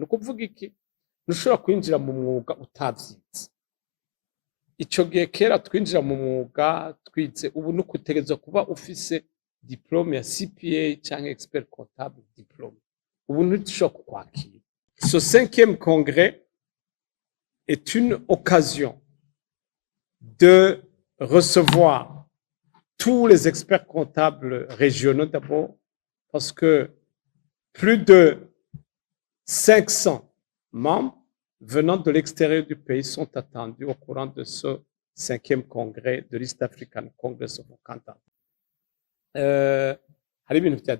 ni ukuvuga iki ntushobora kwinjira mu mwuga utavyize ico gihe kera twinjira mu mwuga twize ubu ni ukutegerezwa kuba ufise diplome ya CPA canke expert comptable diplome ubu ntidushobora kukwakira ce 5e congrès est une occasion de recevoir tous les experts comptables régionaux d'abord, parce que plus de 500 membres venant de l'extérieur du pays sont attendus au courant de ce 5e congrès de l'East African Congress of Accounting. Hari ibintu vya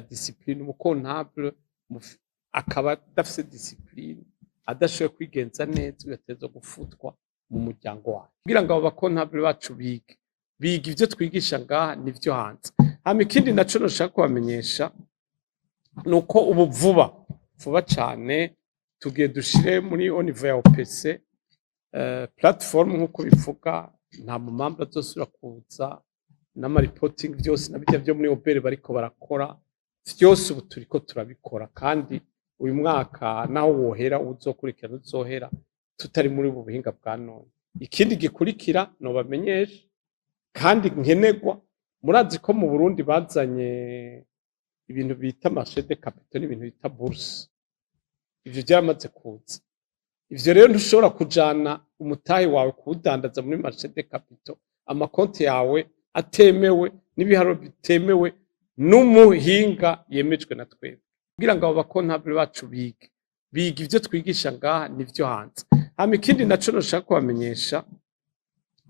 discipline, umukontable akaba adafise discipline, adashoboye kwigenza neza bigateza gufutwa mu muryango wawe. Kugira ngo abo bakontable bacu biga ivyo twigisha ngaha nivyo hanze. Hama ikindi naco noshaka kubamenyesha nuko ubu vuba cane tugiye dushire muri au niveau ya OPC platform nkuko bivuga nta mumamba azosubira kuza n'ama-reporting vyose nabijya vyo muri OPR bariko barakora vyose ubu turiko turabikora kandi uyu mwaka naho wohera uzokurikira uzohera tutari muri ubu buhinga bwa none. Ikindi gikurikira nobamenyesha kandi nkenerwa murazi ko mu Burundi bazanye ibintu bita marché de capitaux n'ibintu bita bourse ivyo byaramaze kuza ivyo rero ntushobora kujana umutahe wawe kuwudandaza muri marché de capitaux amakonti yawe atemewe n'ibiharuro bitemewe n'umuhinga yemejwe na twebwe kugira ngo abo bakontable bacu biga ivyo twigisha ngaha nivyo hanze. Hama ikindi naco noshaka kubamenyesha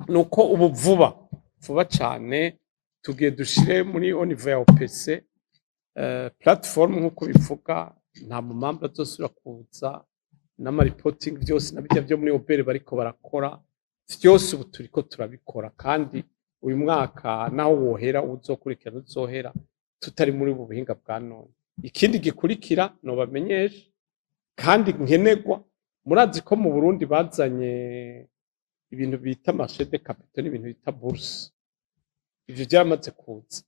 nuko ubu vuba cane tugiye dushire muri au niveau ya OPC platform nkuko bivuga nta mumamba azosubira kuza n'ama-reporting vyose nabijya vyo muri OPR bariko barakora vyose ubu turiko turabikora kandi uyu mwaka naho wohera uzokurikira uzohera tutari muri ubu buhinga bwa none. Ikindi gikurikira nobamenyesha kandi nkenerwa murazi ko mu Burundi bazanye ibintu bita marché de capitaux n'ibintu bita bourse ivyo byaramaze kuza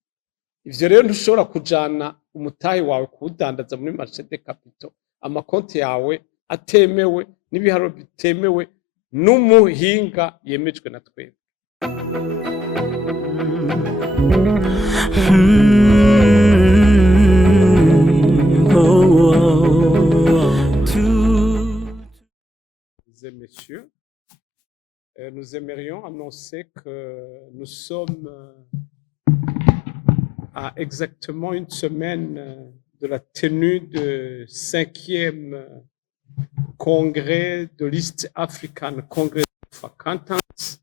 ivyo rero ntushobora kujana umutahe wawe kuwudandaza muri marché de capitaux amakonti yawe atemewe n'ibiharuro bitemewe n'umuhinga yemejwe na twebwe. Messieurs, nous aimerions annoncer que nous sommes à exactement une semaine de la tenue du 5e congrès de l'East African Congress of Accountants,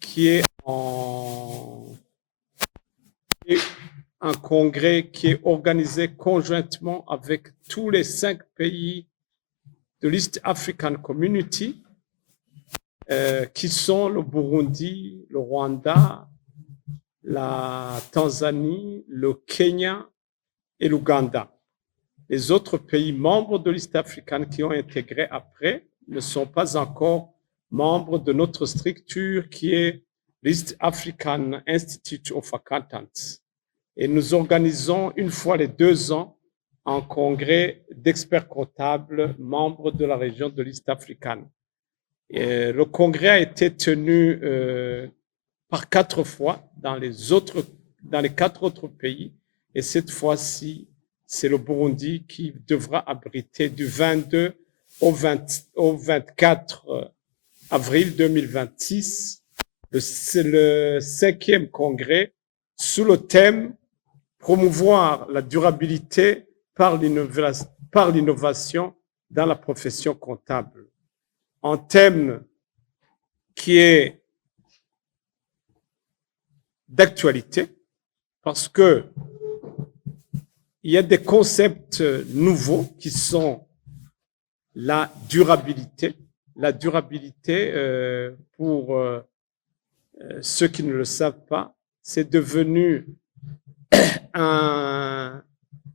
qui est un congrès qui est organisé conjointement avec tous les 5 pays de l'East African Community, qui sont le Burundi, le Rwanda, la Tanzanie, le Kenya et l'Ouganda. Les autres pays membres de l'East African qui ont intégré après ne sont pas encore membres de notre structure qui est l'East African Institute of Accountants. Et nous organisons une fois les 2 ans un congrès d'experts comptables membres de la région de l'East African. Le congrès a été tenu par 4 fois dans les 4 autres pays. Et cette fois-ci, c'est le Burundi qui devra abriter du 22 au 24 avril 2026 le 5e congrès sous le thème « Promouvoir la durabilité par l'innovation dans la profession comptable ». Un thème qui est d'actualité parce que il y a des concepts nouveaux qui sont la durabilité. La durabilité, pour ceux qui ne le savent pas, c'est devenu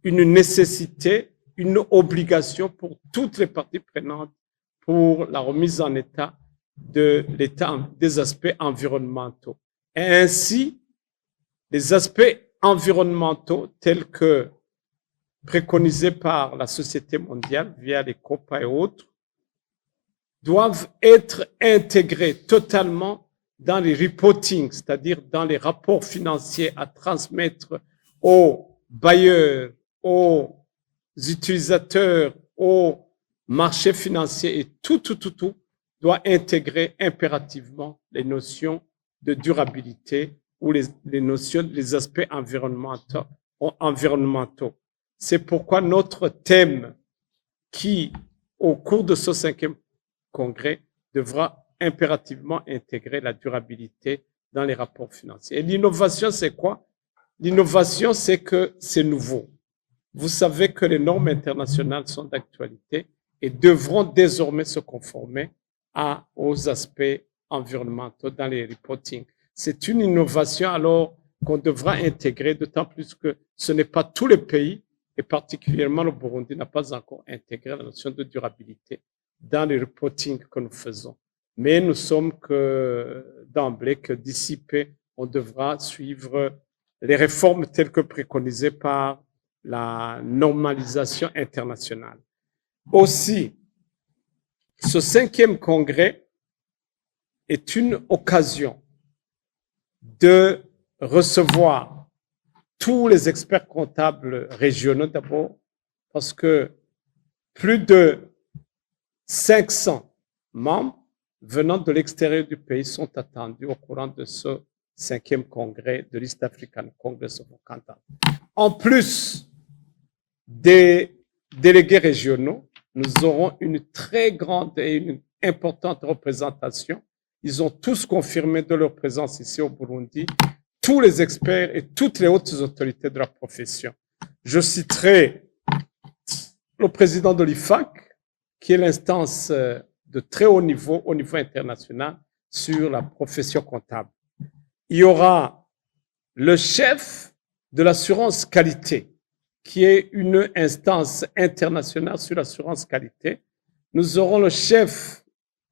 une nécessité, une obligation pour toutes les parties prenantes pour la remise en état des aspects environnementaux. Et ainsi, les aspects environnementaux tels que préconisés par la Société mondiale via les COPA et autres, doivent être intégrés totalement dans les reporting, c'est-à-dire dans les rapports financiers à transmettre aux bailleurs, aux utilisateurs, aux marchés financiers et tout doit intégrer impérativement les notions de durabilité ou les notions, les aspects environnementaux. C'est pourquoi notre thème qui, au cours de ce 5e congrès, devra impérativement intégrer la durabilité dans les rapports financiers. Et l'innovation, c'est quoi? L'innovation, c'est que c'est nouveau. Vous savez que les normes internationales sont d'actualité et devront désormais se conformer aux aspects environnementaux dans les reporting. C'est une innovation alors qu'on devra intégrer, d'autant plus que ce n'est pas tous les pays, et particulièrement le Burundi n'a pas encore intégré la notion de durabilité dans les reporting que nous faisons. Mais nous sommes que d'emblée que d'ici peu, on devra suivre les réformes telles que préconisées par la normalisation internationale. Aussi, ce 5e congrès est une occasion de recevoir tous les experts comptables régionaux d'abord, parce que plus de 500 membres venant de l'extérieur du pays sont attendus au courant de ce 5e congrès de l'East African Congress of Accounting. En plus des délégués régionaux, nous aurons une très grande et une importante représentation. Ils ont tous confirmé de leur présence ici au Burundi, tous les experts et toutes les hautes autorités de la profession. Je citerai le président de l'IFAC, qui est l'instance de très haut niveau, au niveau international, sur la profession comptable. Il y aura le chef de l'assurance qualité, qui est une instance internationale sur l'assurance qualité. Nous aurons le chef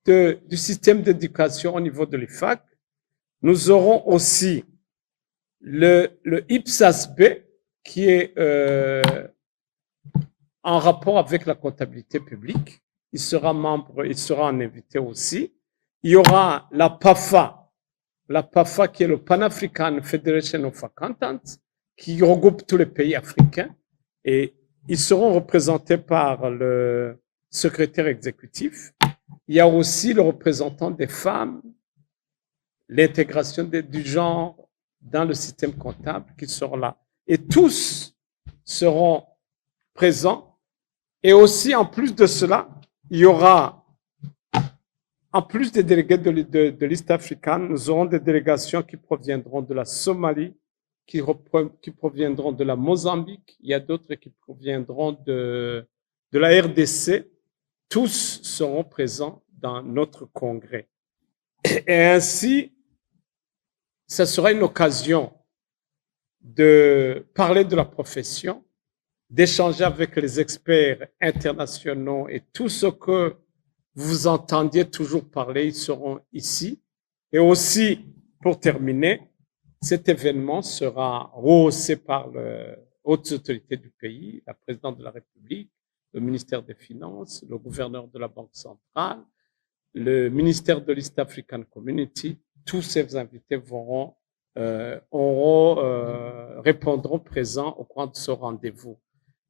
du système d'éducation au niveau de l'IFAC. Nous aurons aussi le IPSAS-B, qui est en rapport avec la comptabilité publique. Il sera membre, il sera un invité aussi. Il y aura la PAFA qui est le Pan-African Federation of Accountants, qui regroupe tous les pays africains, et ils seront représentés par le secrétaire exécutif. Il y a aussi le représentant des femmes, l'intégration du genre dans le système comptable qui sera là. Et tous seront présents. Et aussi, en plus de cela, il y aura, en plus des délégués de l'East African, nous aurons des délégations qui proviendront de la Somalie, qui proviendront de la Mozambique, il y a d'autres qui proviendront de la RDC. Tous seront présents dans notre congrès. Et ainsi, ce sera une occasion de parler de la profession, d'échanger avec les experts internationaux, et tout ce que vous entendiez toujours parler, ils seront ici. Et aussi, pour terminer, cet événement sera rehaussé par les hautes autorités du pays, la présidente de la République, le ministère des Finances, le gouverneur de la Banque centrale, le ministère de l'East African Community. Tous ces invités répondront présents au cours de ce rendez-vous.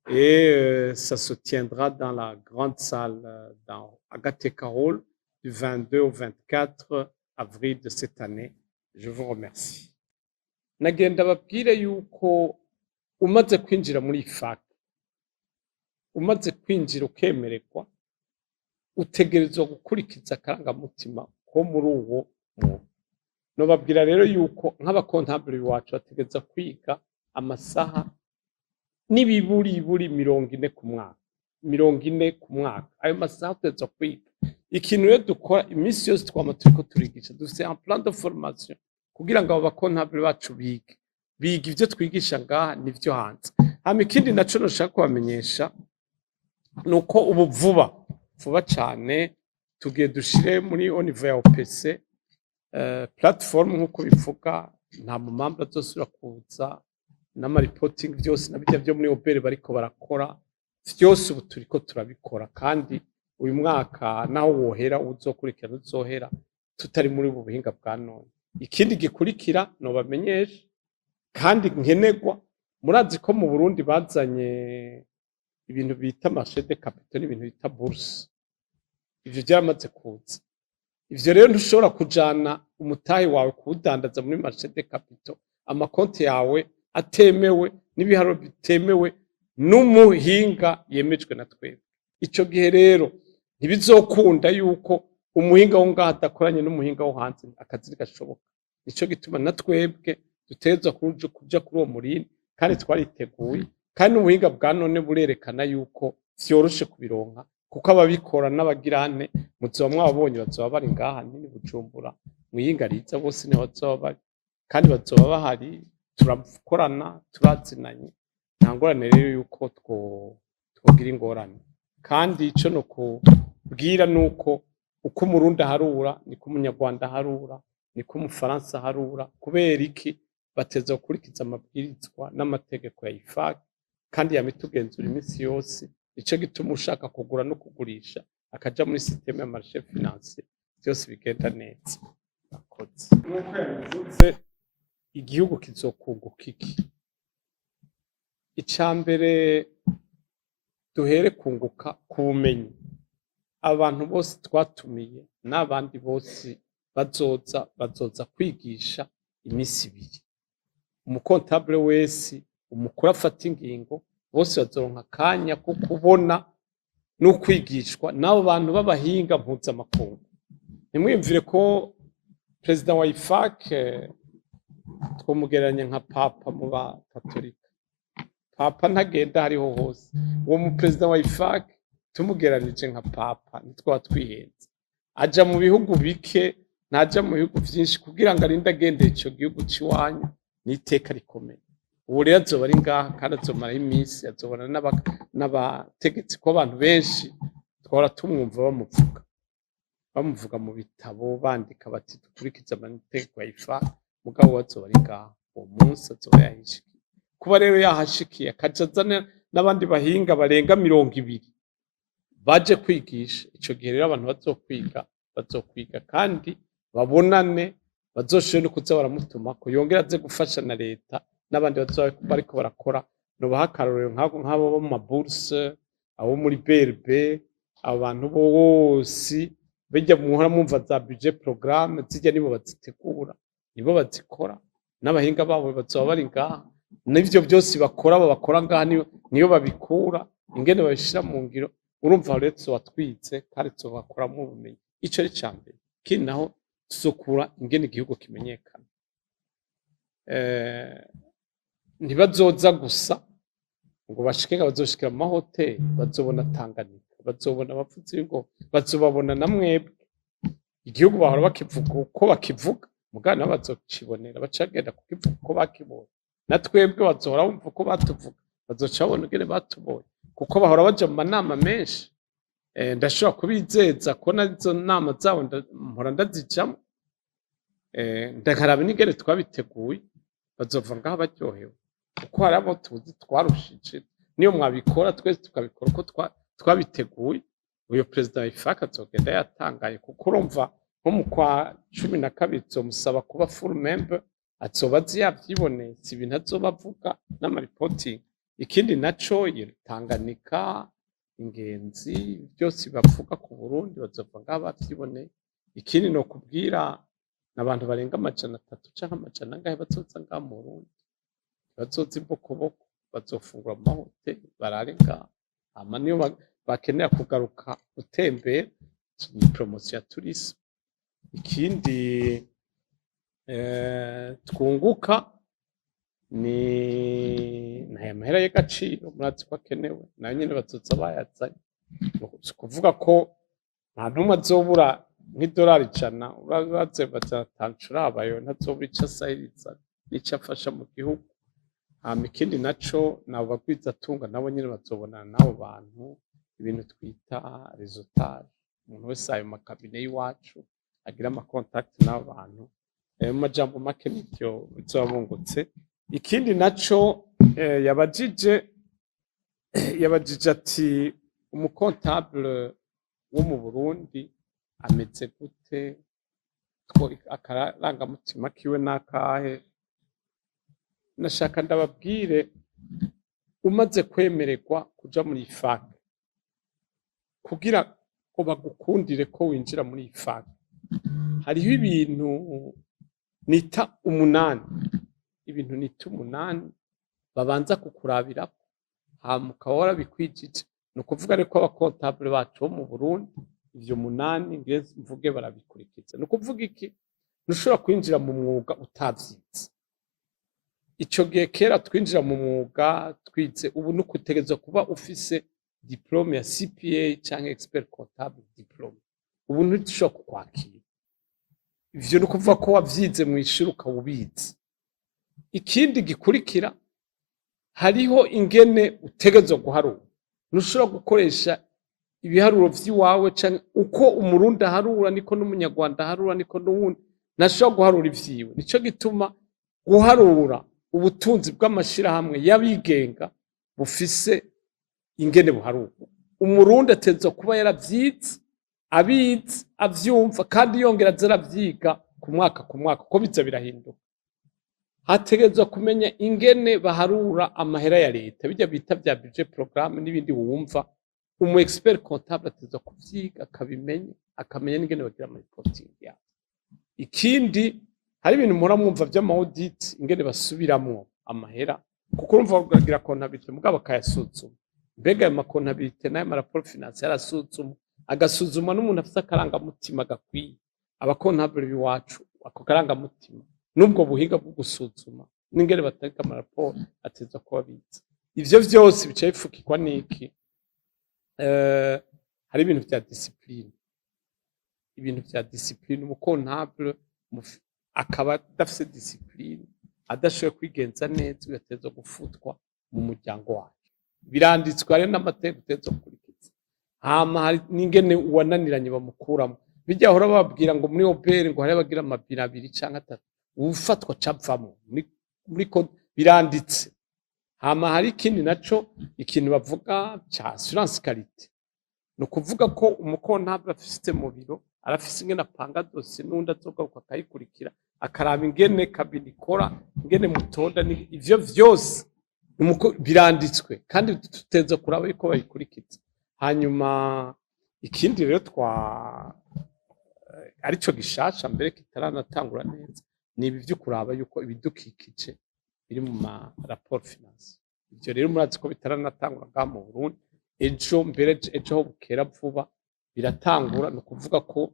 Et ça se tiendra dans la grande salle dans Agateka Hall du 22 au 24 avril de cette année. Je vous remercie. Nagenda babwire yuko umaze kwinjira muri IFAC, umaze kwinjira ukemererwa, utegerezwa gukurikiza akarangamutima ko muri uwo muntu. Nobabwira rero yuko nk'abakontabule iwacu bategereza kwiga amasaha n'ibiburi 40 ku mwaka, 40 ku mwaka. Ayo masaha tutegerezwa kwiga. Ikintu rero dukora iminsi yose twama turiko turigisha, dufite un plan de formation kugira ngo abo bakontabule bacu biga ivyo twigisha ngaha n'ivyo hanze. Hama ikindi naco noshaka kubamenyesha nuko ubu vuba cane tugiye dushire muri au niveau ya OPC platform nk'uko bivuga, nta mumamba azosubira kuza n'amaripotingi byose na bijya byo muri obere bariko barakora vyose ubu turiko turabikora kandi uyu mwaka naho wohera uzokurikirana uzohera tutari muri ubu buhinga bwa none. Ikindi gikurikira nobamenyesha kandi nkenerwa, murazi ko mu Burundi bazanye ibintu bita marché de capitaux n'ibintu bita bourse, ivyo vyaramaze kuza. Ivyo rero ntushobora kujana umutahe wawe kuwudandaza muri marché de capitaux, amakonti yawe atemewe n'ibiharuro bitemewe n'umuhinga yemejwe na twebwe. Ico gihe rero ntibizokunda yuko umuhinga wo ngaha adakoranye n'umuhinga wo hanze akazi ntigashoboka. Nico gituma na twebwe dutegerezwa kuja kuri uwo murindi kandi twariteguye, kandi n'ubuhinga bwa none burerekana yuko vyoroshe kubironka kuko ababikora n'abagirane muzoba mwababonye bazoba bari ngaha nini Bujumbura mwiyinga riza bose niho bazoba bari kandi bazoba bahari, turakorana turazinanye, nta ngorane rero yuko twogira ingorane. Kandi ico nokubwira nuko uko umurundi aharura niko umunyarwanda aharura, niko umufaransa aharura. Kubera iki? Bateza gukurikiza amabwirizwa n'amategeko ya IFAK kandi yamitugenzura iminsi yose. Nico gituma ushaka kugura no kugurisha akaja muri systeme ya marché financier vyose bigenda neza. Murakoze. Nkuko yabivuze, igihugu kizokunguka iki? Icambere duhere kunguka ku bumenyi. Abantu bose twatumiye n'abandi bose bazoza kwigisha imisi ibiri. Umukontable wese, umukuru afata ingingo, bose bazoronka akanya ko kubona no kwigishwa n'abo bantu b'abahinga mpuzamakungu. Ntimwiyumvire ko perezida wa IFAK twomugereranya nka papa mu bakatolika. Papa ntagenda hariho hose. Uwo mu perezida wa IFAK tumugeranije nka papa ntitwaba twihenze. Aja mu bihugu bike, ntaja mu bihugu vyinshi kugira ngo arinde agendera ico gihugu c'iwanyu n'iteka rikomeye. Ubu rero azoba ari ngaha kandi azomaraho iminsi, azobona n'abategetsi ko abantu benshi twahora tumwumva bamuvuga mu bitabo bandika bati dukurikize amategeko ya IFAK, mugabo we azoba ari ngaha uwo munsi azoba yahishikiye. Kuba rero yahashikiye akaja azana n'abandi bahinga barenga 200 baje kwigisha, ico gihe rero abantu bazokwiga kandi babonane, bazoshobore no kuza baramutumako yongera aze gufasha na leta n'abandi bazoba bariko barakora. Nobaha akarorero nk'abo bo mu mabourse, abo muri BRB, abo bantu bose bijya muhora mwumva za budget programme zijya nibo bazitegura, nibo bazikora, n'abahinga babo bazoba bari ngaha, n'ivyo byose bakora ngaha niyo babikura, ingene babishira mu ngiro. Urumva rero tuzobatwize kandi tuzobakuramo ubumenyi. Ico ari cambere. Ikindi naho tuzokura ingene igihugu kimenyekana. Ntibazoza gusa ngo bashike, bazoshikira mu mahoteli, bazobona Tanganyika, bazobona abavuzi b'ingoma, bazobabona na mwebwe. Igihugu bahora bakivuga uko bakivuga, mugabo nabo bazocibonera, bacagenda kukivuga uko bakibonye. Na twebwe bazohora bumva uko batuvuga, bazoca babona ingene batubonye, kuko bahora baja mu manama menshi. Ndashobora kubizeza ko nazo nama zabo mpora ndazijamwo, ndakaraba n'ingene twabiteguye, bazova ngaha baryohewe kuko hari abo tuzi twarushije. Niyo mwabikora twese tukabikora uko twabiteguye, uyo perezida wa IFAK azogenda yatangaye, kuko urumva nko mu kwa 12 tuzomusaba kuba full member, azoba azi yavyiboneye, si ibintu azoba avuga n'amaripotingi. Ikindi naco Tanganyika, ingenzi byose bavuga ku Burundi bazova ngaha bavyiboneye. Ikindi nokubwira n'abantu barenga 300 canke 100 bazoza ngaha mu Burundi, bazoza imbokoboko, bazofungura mu mahoteli barare ngaha, hama niyo bakenera kugaruka gutembera, ni promotion ya tourisme. Ikindi twunguka ni aya mahera y'agaciro, murazi ko akenewe, nayo nyene bazoza bayazanye. Kuvuga ko nta ntumwe azobura nk'idolari 100, urabaze batatancurabayo ntazobura ico asahiriza n'ico afasha mu gihugu. Hama ikindi naco nabo bagwizatunga nabo nyene bazobonana n'abo bantu, ibintu twita réseautage. Umuntu wese ayo makabine y'iwacu agira ama contact n'abo bantu. Mu majambo make nivyo bizoba bungutse ikindi naco yabajije ati umukontable wo mu Burundi ameze gute, akarangamutima kiwe nakahe. Nashaka ndababwire, umaze kwemererwa kuja muri FAC kugira ngo bagukundire ko winjira muri FAC, hariho ibintu nita umunani babanza kukurabirako, hama ukaba warabikwijije. Ni ukuvuga rero ko abakontable bacu bo mu Burundi ivyo munani mvuge barabikurikiza. Ni ukuvuga iki? Ntushobora kwinjira mu mwuga utavyize. Ico gihe kera twinjira mu mwuga twize, ubu nuko utegerezwa kuba ufise diplome ya CPA canke expert comptable diplome. Ubu ntidushobora kukwakira. Ivyo ni ukuvuga ko wavyize mw'ishuri ukaba ubizi. Ikindi gikurikira, hariho ingene utegerezwa guharura. Ntushobora gukoresha ibiharuro vy'iwawe canke uko umurundi aharura niko n'umunyarwanda aharura, niko n'uwundi ntashobora guharura ivyiwe. Nico gituma guharura ubutunzi bw'amashirahamwe y'abigenga bufise ingene buharurwa. Umurundi ategerezwa kuba yaravyize, abizi, avyumva, kandi yongera aza aravyiga ku mwaka kuko biza birahinduka. Hategerezwa kumenya ingene baharura amahera ya leta, birya bita vya budget programme n'ibindi wumva. Umu expert comptable ategerezwa kuvyiga, akabimenya, akamenya n'ingene bagira ama reporting yabo. Ikindi, hari ibintu muhora mwumva vy'ama audit, ingene basubiramwo amahera, kuko urumva bagira comptabilité mugabo bakayasuzuma. Mbega ayo ma comptabilité n'ayo ma rapport financier arasuzumwa, agasuzumwa n'umuntu afise akarangamutima gakwiye. Abakontable b'iwacu ako karangamutima n'ubwo buhinga bwo gusuzuma n'ingene batanga amaraporo ategerezwa kuba bize. Ivyo vyose bica bifukirwa n'iki? Hari ibintu vya discipline. Ibintu vya discipline, umukontable akaba adafise discipline, adashoboye kwigenza neza, bigateza gufutwa mu muryango wacu. Biranditswe, hari n'amategeko utegerezwa gukurikiza. Hama hari n'ingene uwananiranye bamukuramo. Birya hora bababwira ngo muri OPR ngo hari abagira amabiro 2 canke 3, ufatwa capvamwo muriko biranditse. Hama hari ikindi naco, ikintu bavuga ca assurance qualité. No kuvuga ko umukontable afise mu biro arafise ingene apanga dossier, n'undi azogaruka akayikurikira, akaraba ingene kabine ikora, ingene mutonda, ivyo vyose biranditswe kandi tuteza kuraba yuko bayikurikiza. Hanyuma ikindi rero arico gishasha mbere kitaranatangura neza, ni ibi vyo kuraba yuko ibidukikije biri mu ma rapport financier. Ivyo rero murazi ko bitaranatangura ngaha mu Burundi. Ejo ho bukera vuba biratangura. Ni ukuvuga ko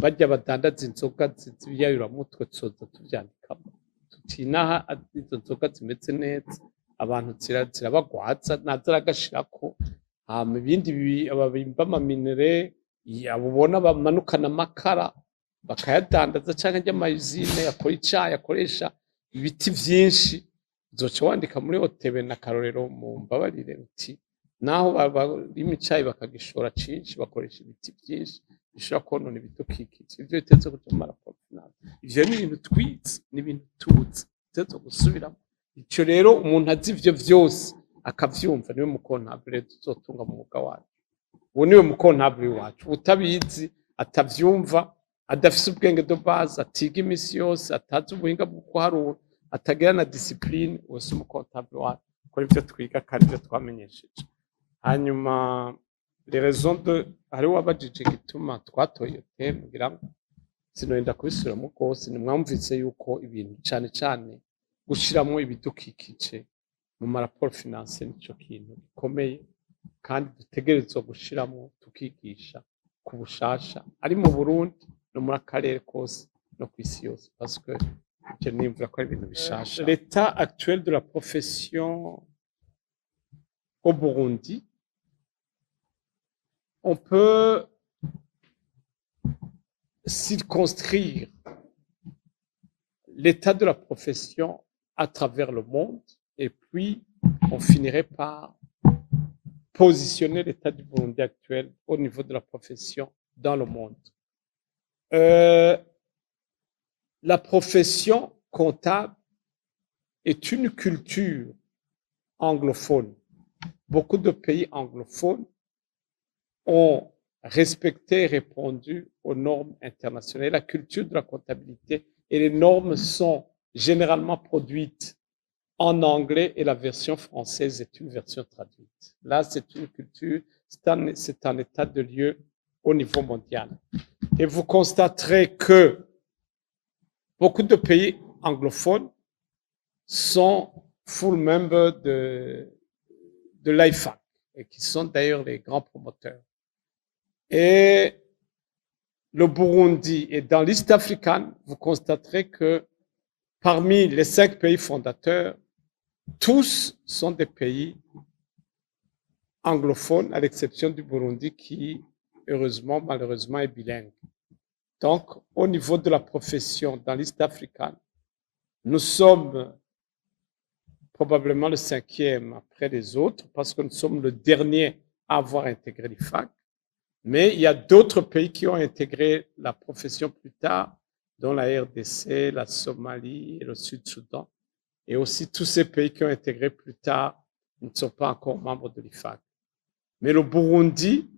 barya badandaza inzoga z'ibiyayuramutwe tuzoza tuvyandikamo tuti inaha izo nzoga zimeze neza, abantu zirabagwaza, naza aragashirako. Hama ibindi ababimba amaminere, abo ubona bamanukana amakara bakayadandaza, canke ry'amayuzine yakora icayi akoresha ibiti vyinshi, uzoca wandika muri OTB n'akarorero mumbabarire uti naho barima icayi bakagishora cinshi bakoresha ibiti vyinshi bishobora kwonona ibidukikije. Ivyo biteze kuja mu maraporo finance. Ivyo ni ibintu twize, ni ibintu tuzi, biteze gusubiramo. Ico rero umuntu azi ivyo vyose akavyumva, niwe mukontable tuzotunga mu mwuga wacu. Uwo niwe mukontable wacu. Utabizi, atavyumva, adafise ubwenge de base, atiga imisi yose, atazi ubuhinga bwo kuharura, atagira na discipline, uwo si umukontable wacu. Kora ivyo twiga kandi ivyo twamenyesheje. Hanyuma les raisons de, hariho wabajije igituma twatoye iyo teme, ngira ngo sinorinda kubisubiramo rwose. Nimwumvise yuko ibintu cane cane gushiramwo ibidukikije mu maraporo financier nico kintu gikomeye, kandi dutegerezwa gushiramwo tukigisha ku bushasha, ari mu Burundi no muri akarere kose no kw'isi yose, parce que ivyo nimvura ko ari ibintu bishasha. L'état actuel de la profession au Burundi, on peut circonscrire l'état de la profession à travers le monde, et puis on finirait par positionner l'état du Burundi actuel au niveau de la profession dans le monde. La profession comptable est une culture anglophone. Beaucoup de pays anglophones ont respecté et répondu aux normes internationales. La culture de la comptabilité et les normes sont généralement produites en anglais et la version française est une version traduite. Là, c'est une culture, c'est un état de lieu au niveau mondial. Et vous constaterez que beaucoup de pays anglophones sont full members de l'IFAC et qui sont d'ailleurs les grands promoteurs. Et le Burundi et dans l'East African, vous constaterez que parmi les 5 pays fondateurs, tous sont des pays anglophones, à l'exception du Burundi qui, heureusement, malheureusement, est bilingue. Donc, au niveau de la profession dans l'East African, nous sommes probablement le 5e après les autres parce que nous sommes le dernier à avoir intégré l'IFAC. Mais il y a d'autres pays qui ont intégré la profession plus tard, dont la RDC, la Somalie et le Sud-Soudan. Et aussi tous ces pays qui ont intégré plus tard ne sont pas encore membres de l'IFAC. Mais le Burundi,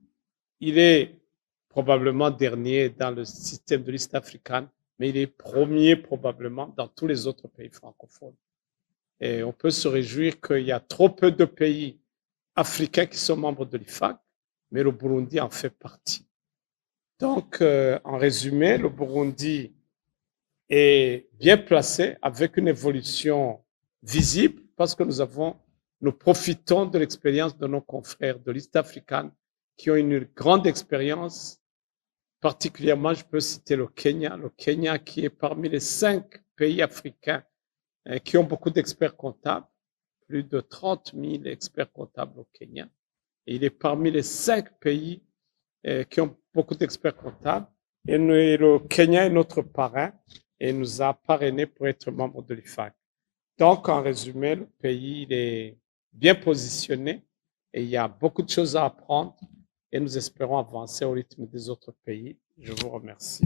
il est probablement dernier dans le système de l'East African, mais il est premier probablement dans tous les autres pays francophones. Et on peut se réjouir qu'il y a trop peu de pays africains qui sont membres de l'IFAC, mais le Burundi en fait partie. Donc, en résumé, le Burundi est bien placé avec une évolution visible parce que nous profitons de l'expérience de nos confrères de l'East African qui ont une grande expérience. Particulièrement, je peux citer le Kenya qui est parmi les 5 pays africains qui ont beaucoup d'experts comptables, plus de 30 000 experts comptables au Kenya. Et il est parmi les 5 pays qui ont beaucoup d'experts comptables. Et le Kenya est notre parrain et nous a parrainés pour être membre de l'IFAC. Donc, en résumé, le pays il est bien positionné et il y a beaucoup de choses à apprendre et nous espérons avancer au rythme des autres pays. Je vous remercie.